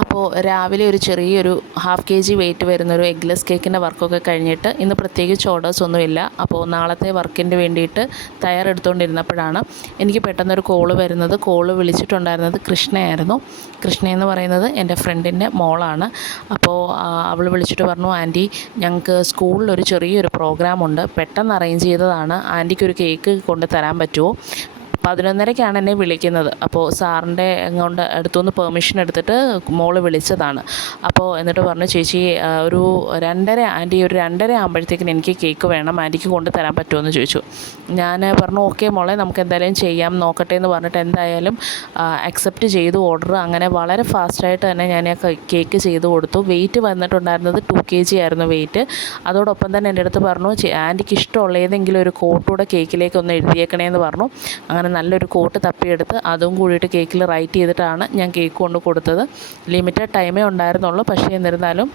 അപ്പോൾ രാവിലെ ഒരു ചെറിയൊരു ഹാഫ് kg വെയിറ്റ് വരുന്നൊരു എഗ്ലെസ് കേക്കിൻ്റെ വർക്കൊക്കെ കഴിഞ്ഞിട്ട് ഇന്ന് പ്രത്യേകിച്ച് ഓർഡേഴ്സ് ഒന്നുമില്ല. അപ്പോൾ നാളത്തെ വർക്കിന് വേണ്ടിയിട്ട് തയ്യാറെടുത്തുകൊണ്ടിരുന്നപ്പോഴാണ് എനിക്ക് പെട്ടെന്നൊരു കോള് വരുന്നത്. കോള് വിളിച്ചിട്ടുണ്ടായിരുന്നത് കൃഷ്ണയായിരുന്നു. കൃഷ്ണയെന്ന് പറയുന്നത് എൻ്റെ ഫ്രണ്ടിൻ്റെ മോളാണ്. അപ്പോൾ അവൾ വിളിച്ചിട്ട് പറഞ്ഞു, ആൻറ്റി ഞങ്ങൾക്ക് സ്കൂളിലൊരു ചെറിയൊരു പ്രോഗ്രാമുണ്ട്, പെട്ടെന്ന് അറേഞ്ച് ചെയ്തതാണ്, ആൻറ്റിക്കൊരു കേക്ക് കൊണ്ട് തരാൻ പറ്റുമോ? 11:30-ക്കാണ് എന്നെ വിളിക്കുന്നത്. അപ്പോൾ സാറിൻ്റെ കൊണ്ട് അടുത്തുനിന്ന് പെർമിഷൻ എടുത്തിട്ട് മോള് വിളിച്ചതാണ്. അപ്പോൾ എന്നിട്ട് പറഞ്ഞു, ചേച്ചി ഒരു 2:30 ആൻറ്റി ഒരു 2:30 ആകുമ്പോഴത്തേക്കിന് എനിക്ക് കേക്ക് വേണം, ആൻറ്റിക്ക് കൊണ്ട് തരാൻ പറ്റുമോ എന്ന് ചോദിച്ചു. ഞാൻ പറഞ്ഞു, ഓക്കെ മോളെ, നമുക്ക് എന്തായാലും ചെയ്യാം, നോക്കട്ടെ എന്ന് പറഞ്ഞിട്ട് എന്തായാലും അക്സെപ്റ്റ് ചെയ്തു ഓർഡർ. അങ്ങനെ വളരെ ഫാസ്റ്റായിട്ട് തന്നെ ഞാൻ ആ കേക്ക് ചെയ്ത് കൊടുത്തു. വെയിറ്റ് വന്നിട്ടുണ്ടായിരുന്നത് 2 kg ആയിരുന്നു വെയിറ്റ്. അതോടൊപ്പം തന്നെ എൻ്റെ അടുത്ത് പറഞ്ഞു, ആൻറ്റിക്ക് ഇഷ്ടമുള്ള ഏതെങ്കിലും ഒരു കോട്ടൂടെ കേക്കിലേക്ക് ഒന്ന് എഴുതിയേക്കണേന്ന് പറഞ്ഞു. അങ്ങനെ നല്ലൊരു കോട്ട് തപ്പിയെടുത്ത് അതും കൂടിയിട്ട് കേക്കിൽ റൈറ്റ് ചെയ്തിട്ടാണ് ഞാൻ കേക്ക് കൊണ്ട് കൊടുത്തത്. ലിമിറ്റഡ് ടൈമേ ഉണ്ടായിരുന്നുള്ളൂ, പക്ഷേ എന്നിരുന്നാലും